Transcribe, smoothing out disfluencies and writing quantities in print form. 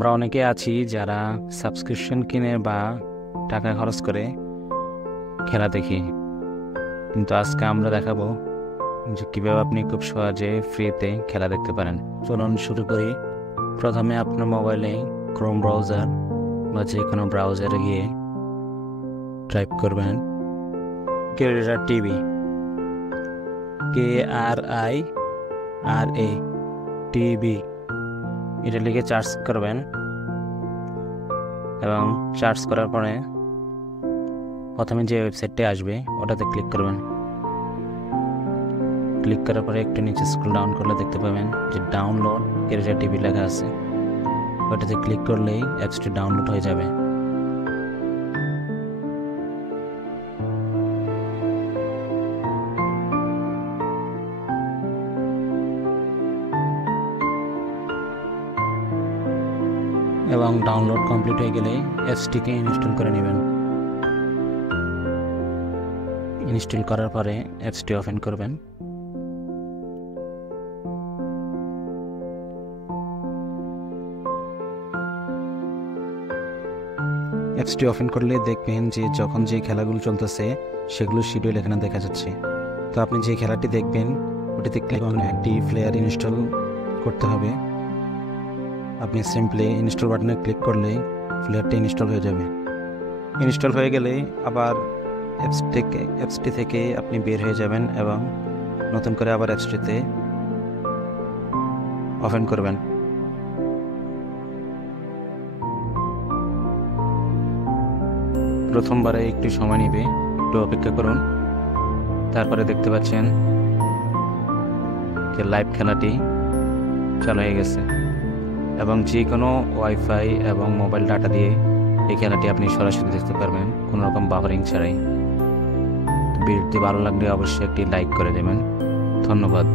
আমরা অনেকে আছি যারা সাবস্ক্রিপশন কিনে বা টাকা খরচ করে খেলা দেখি, কিন্তু আজকে আমরা দেখাবো যে কীভাবে আপনি খুব সহজে ফ্রিতে খেলা দেখতে পারেন। চলুন শুরু করি। প্রথমে আপনার মোবাইলে ক্রোম ব্রাউজার বা যে কোনো ব্রাউজারে গিয়ে টাইপ করবেন ক্রিয়েটর টিভি, KRIRA টিভি, এটা লিখে সার্চ করবেন এবং সার্চ করার পরে প্রথমে যে ওয়েবসাইটটি আসবে ওটাতে ক্লিক করবেন। ক্লিক করার পরে একটু নিচে স্ক্রল ডাউন করলে দেখতে পাবেন যে ডাউনলোড ক্রিয়েটর টিভি লেখা আছে, ওটাতে ক্লিক করলেই অ্যাপসটি ডাউনলোড হয়ে যাবে। এবং ডাউনলোড কমপ্লিট হয়ে গেলে অ্যাপসটিকে ইনস্টল করে নেবেন। ইনস্টল করার পরে অ্যাপসটি ওপেন করবেন। অ্যাপসটি ওপেন করলে দেখবেন যে যখন যে খেলাগুলো চলতেছে সেগুলোর শিডিউল এখানে দেখা যাচ্ছে। তো আপনি যে খেলাটি দেখবেন ওটিতে ক্লিক করলে একটি প্লেয়ার ইনস্টল করতে হবে। আপনি সিম্পলি ইনস্টল বাটনে ক্লিক করলেই প্লেয়ারটি ইনস্টল হয়ে যাবে। ইনস্টল হয়ে গেলে আবার অ্যাপসটি থেকে আপনি বের হয়ে যাবেন এবং নতুন করে আবার অ্যাপসটিতে ওপেন করবেন। প্রথমবারে একটু সময় নেবে, একটু অপেক্ষা করুন। তারপরে দেখতে পাচ্ছেন যে লাইভ খেলাটি চালু হয়ে গেছে এবং যে কোনো ওয়াইফাই এবং মোবাইল ডাটা দিয়ে এই খেলাটি আপনি সরাসরি দেখতে পারবেন কোনো রকম বাফারিং ছাড়াই। ভিডিওটি ভালো লাগলে অবশ্যই একটি লাইক করে দেবেন। ধন্যবাদ।